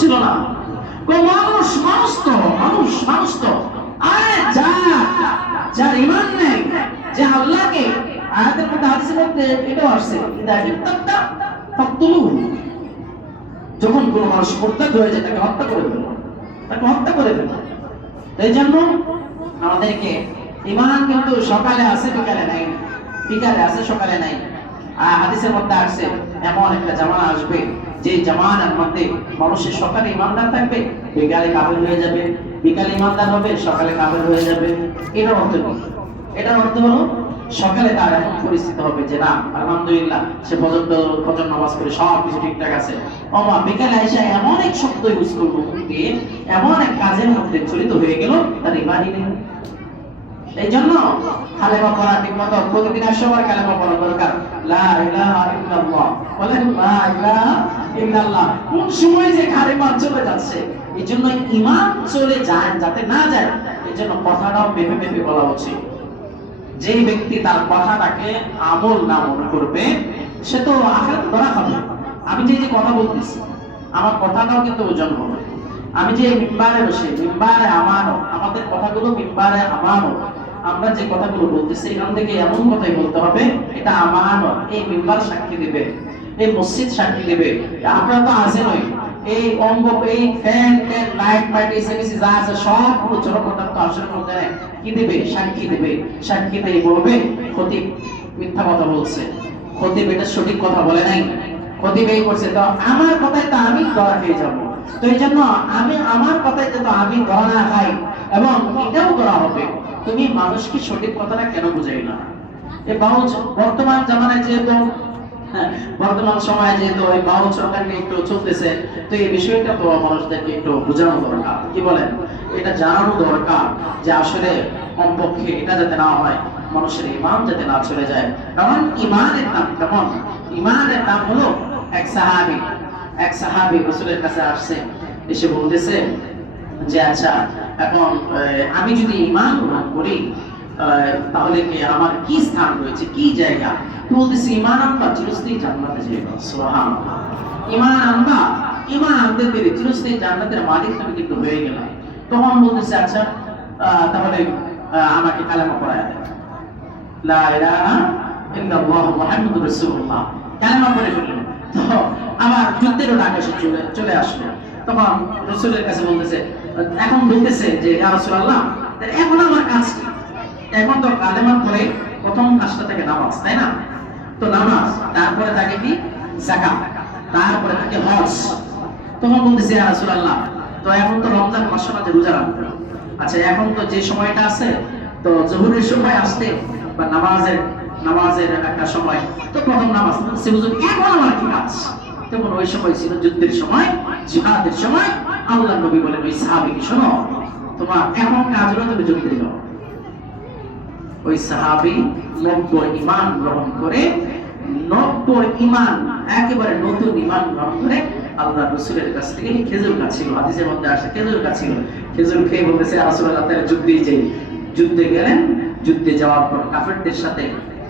ছিল না। মানুষ তো আরে যার ঈমান নেই, যে আল্লাহকে, আয়াতের মধ্যে হাদিসের মধ্যে এটাও আসছে, যখন কোনো মানুষ মুরতাদ হয়ে যায় তাকে হত্যা করে ফেলো। এই জন্য আমাদেরকে ঈমান কিন্তু সকালে আছে বিকালে নাই, বিকালে আছে সকালে নাই। হাদিসের মধ্যে আসছে এমন একটা জামানা আসবে যে জামানার মধ্যে মানুষের সকালে ঈমানদার থাকবে, বিকালে কাফের হয়ে যাবে, বিকালে ঈমানদার হবে, সকালে কাফের হয়ে যাবে। এটার অর্থ কি? এটার অর্থ হলো সকালে তার এমন পরিস্থিতি হবে যে না আলহামদুলিল্লাহ সে ফজর নামাজ পড়ে সব কিছু ঠিকঠাক আছে, অমা বিকালে এসে এমন এক শব্দ ইউজ করবো দিয়ে এমন এক কাজের মধ্যে জড়িত হয়ে গেল তার ঈমানই নেই। এই জন্য কালেমা পড়া ঠিক মতো প্রতিদিন 100 বার কালেমা পড়া দরকার। লা ইলাহা ইল্লাল্লাহ, বলেন লা ইলাহা ইল্লাল্লাহ। কোন সময় যে কালেমা চলে যাচ্ছে, এই জন্য ঈমান চলে যায় যাতে না যায়, এই জন্য কথাটাও ভেবে ভেবে বলা উচিত। যেই ব্যক্তি তার কথাটাকে আমল না মনে করবে সে তো আখিরাতে ধরা খাবে। আমি যে কথা বলতেছি আমার কথাটাও কিন্তু ওজন হবে। আমি যে মিম্বারে বসে, মিম্বারে আমানত, আমাদের কথাগুলো মিম্বারে আমানত, আমরা যে কথাগুলো বলতেছি এখান থেকে এমন কথাই বলতে হবে এটা আমানত। এই মিম্বার সাক্ষী দিবে, এই মসজিদ সাক্ষী দিবে। আমরা তো আছে নই, এই অঙ্গ, এই ফ্যান লাইট এসএমসি যা আছে সবগুলো জনগণের তো আসলে মধ্যে কি দিবে? সাক্ষী দিবে। সাক্ষী দিয়ে বলবে খতিব মিথ্যা কথা বলছে, খতিব এটা সঠিক কথা বলে নাই, খতিব এই করছে, তো আমার কথায় তো আমি ধরা খেয়ে যাবো। তো এই জন্য আমি আমার কথায় তো আমি ধরা না খাই, এবং এটাও করা হবে তুমি মানুষকে সঠিক কথাটা কেন বুঝাই না। এই বর্তমান জামানায় যেহেতু বর্তমান সময়ে যেহেতু ওই বাউল সরকার নিয়ে একটু চলতেছে, তো এই বিষয়টা তো মানুষদেরকে একটু বোঝানো দরকার, কি বলেন? এটা জানানো দরকার যে আসলে কমপক্ষে এটা যাতে না হয়, মানুষের ঈমান যাতে না চলে যায়। কারণ ঈমানের নাম কেমন? ঈমানের নাম হলো এক সাহাবী রাসূলের কাছে আসছে, এসে বলতেছে যে আচ্ছা এখন আমি যদি ঈমান গ্রহণ করি তাহলে কি আমার কি স্থান রয়েছে, কি জায়গা? বলতেছি ঈমান আনবা চিরস্থায়ী জান্নাতে যাবে। সুবহানাল্লাহ। ঈমান আনতে পেরে চিরস্থায়ী জান্নাতের মালিক তুমি কিন্তু হয়ে গেল। তখন বলতেছে আচ্ছা তাহলে আমাকে কালেমা পড়ায় দেন, লা ইলাহা ইল্লাল্লাহু মুহাম্মাদুর রাসূলুল্লাহ। কালেমা পড়ে ফেললেন। তো আবার যুদ্ধের ডাক এসে চলে আসলো। তখন রাসূলের কাছে বলতেছে, এখন বলতেছে যে ইয়া রাসূলুল্লাহ এখন আমার কাজ কি? এখন তো কালেমার পরে প্রথম কাজটা থেকে নামাজ, তাই না? তো নামাজ, তারপরে থাকে কি যাকাত, তারপরে থাকে হজ। তখন বলতেছে ইয়া রাসূলুল্লাহ তো এখন তো রমজান মাস না, যে রোজা রাখতে, আচ্ছা এখন তো যে সময়টা আছে তো জোহরের সময় আসতে বা নামাজের একটা সময়, তো প্রথম নামাজ সে হুজুর এখন আমার কি কাজ? তখন ওই সময় ছিল যুদ্ধের সময়, জিহাদের সময়। আল্লাহর নবী বলেন ওই সাহাবীকে, শোনো তোমার এখন কাজ হলো তুমি যুদ্ধে যাও। ওই সাহাবী 90 ঈমান গ্রহণ করে, 90 ঈমান একেবারে নতুন ঈমান গ্রহণ করে আল্লাহর রাসূলের কাছ থেকে খেজুর গাছ ছিল, হাদিসের মধ্যে আসে খেজুর গাছ ছিল, খেজুর খেয়ে বলতেছে রাসূলুল্লাহ তাআলা যুদ্ধে যাই। যুদ্ধে গেলেন, যুদ্ধে যাওয়ার পর কাফেরদের সাথে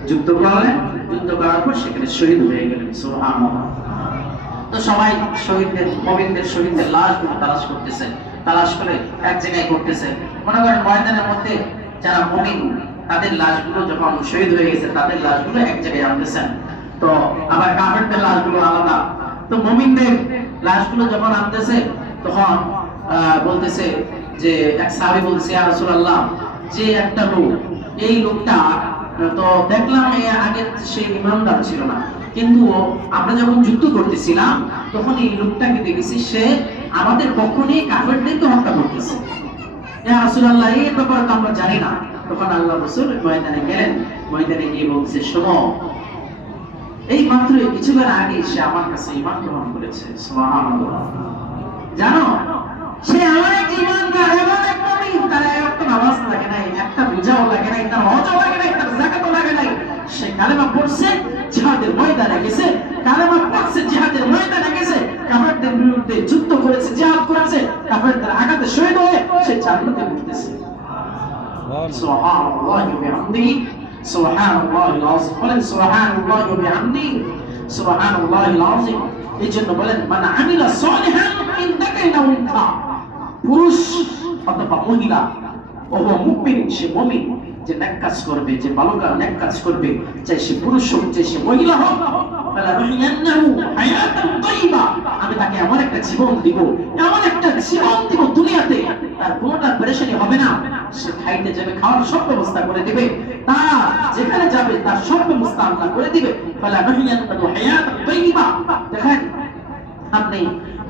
যুদ্ধ করলেন, যুদ্ধ করার পর সেখানে শহীদ হয়ে গেলেন। সুবহানাল্লাহ। তো সবাই শহীদদের লাশগুলো তালাশ করে এক জায়গায় করতেছে। মনে করেন ময়দানের মধ্যে যারা মুমিন তাদের লাশগুলো যখন শহীদ হয়ে গেছে তাদের লাশগুলো এক জায়গায় আনতেছেন, তো আবার কাফেরদের লাশগুলো আলাদা। তো মুমিনদের লাশগুলো যখন আনতেছে তখন বলতেছে যে এক সাহাবী বলছে ইয়া রাসূলুল্লাহ যে একটা লোক, এই লোকটা তো দেখলাম আগে সে ঈমানদার ছিল না, কিন্তু আমরা যখন যুদ্ধ করতেছিলাম তখন এই লোকটাকে দেখেছি সে আমাদের পক্ষ নিয়ে কাফেরদেরকে হত্যা করতেছে। ইয়া রাসূলুল্লাহ এই ব্যাপারে তো আমরা জানি না। তখন আল্লাহর রাসূল ময়দানে গেলেন, ময়দানে গিয়ে বলছে শোনো এই মাত্র কিছুক্ষণ আগে সে আমার কাছে ঈমান গ্রহণ করেছে। সুবহানাল্লাহ। জানো সে আমার এক ঈমানদার, এমন এক মুমিন, তার একটা নামাজ লাগে নাই, একটা রোজাও লাগে নাই, তার হজও লাগে নাই, তার যাকাতও লাগে নাই, সে কালেমা পড়ছে, জিহাদের ময়দানে গেছে, কালেমা পড়ছে, জিহাদের ময়দানে গেছে, কাফেরদের বিরুদ্ধে যুদ্ধ করেছে, জিহাদ করেছে, কাফেরদের আঘাতে শহীদ হয়ে সে জান্নাতে উঠতেছে। সুবহানাল্লাহি ওয়া বিহামদিহি সুবহানাল্লাহিল আযীম। বলেন সুবহানাল্লাহি ওয়া বিহামদিহি সুবহানাল্লাহিল আযীম। এই জন্য বলেন মান আমিলা সালিহান মিন যাকারিন পুরুষ অথবা মহিলা ওহ মুমিন, সে মুমিন যে নেক কাজ করবে, যে বালকা নেক কাজ করবে, চাই সে পুরুষ হোক চাই সে মহিলা হোক, আমি তাকে এমন একটা জীবন দিব, এমন একটা জীবন দিব দুনিয়াতে তার কোনোটা পেরেশানি হবে না। সে খাইতে যাবে, খাওয়ার সব ব্যবস্থা করে দিবে, তার যেখানে যাবে তার সব ব্যবস্থা আল্লাহ করে দিবে। দেখেন আপনি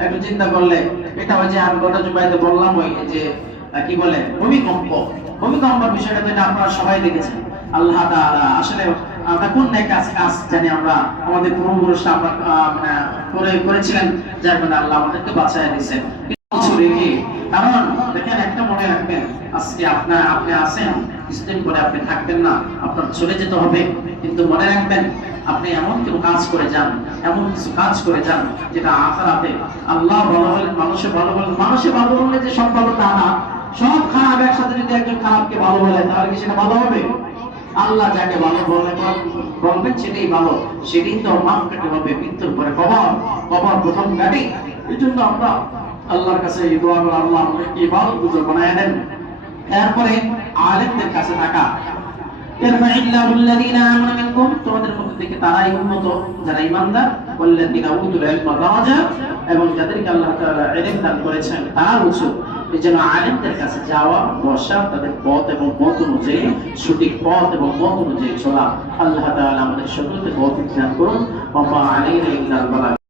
একটু চিন্তা করলে এটা ওই যে আমি গত জুমাইতে বললাম ওই যে কি বলে ভূমিকম্পের বিষয়টা তো এটা আপনারা সবাই দেখেছেন। আল্লাহ তাআলা আসলে আমরা কোন নেক কাজ জানি আমরা আমাদের পূর্বপুরুষরা আমরা করেছিলেন, যার কারণে আল্লাহ আমাদেরকে বাঁচায় দিয়েছেন কিছু রেখে। কারণ দেখেন একটা মনে রাখবেন, আজকে আপনি আছেন, কিছুদিন পরে আপনি থাকবেন না, আপনার চলে যেতে হবে, কিন্তু মনে রাখবেন আপনি এমন কিছু কাজ করে যান, এমন কিছু কাজ করে যান যেটা আখিরাতে আল্লাহ ভালো বলেন, মানুষে ভালো বলেন, মানুষে ভালো বললে যে সব ভালো তা না, সব খারাপ একসাথে যদি একজন খারাপকে ভালো বলে তাহলে কি সেটা ভালো হবে? আল্লাহ যাকে ভালো বলবেন সেটাই ভালো, সেদিন তো মাফ কাটতে হবে, মৃত্যুর পরে কবর প্রথম কাটে। এই জন্য আমরা আল্লাহর কাছে এই দোয়া করে আল্লাহ আমাদেরকে ইবাদত গুজার বানায় দেন। এরপরে আলেমদের কাছে থাকা, ইয়ারফাইল্লাহু আল্লাযীনা আমানু মিনকুম, তোমাদের মধ্যে থেকে তারাই উন্নত যারা ঈমানদার, ওয়াল্লাযীনা উতুল ইলমা দারাজাত, এবং যাদেরকে আল্লাহ তাআলা ইলম দান করেছেন তারা উঁচু। এজন্য আলেমদের কাছে যাওয়া, বসা, তাদের পথ এবং মত অনুযায়ী সঠিক পথ এবং মত অনুযায়ী চলা। আল্লাহ তাআলা আমাদের সকলকে তৌফিক দান করুন। ওয়া মা আলাইনা ইল্লাল বালাগ।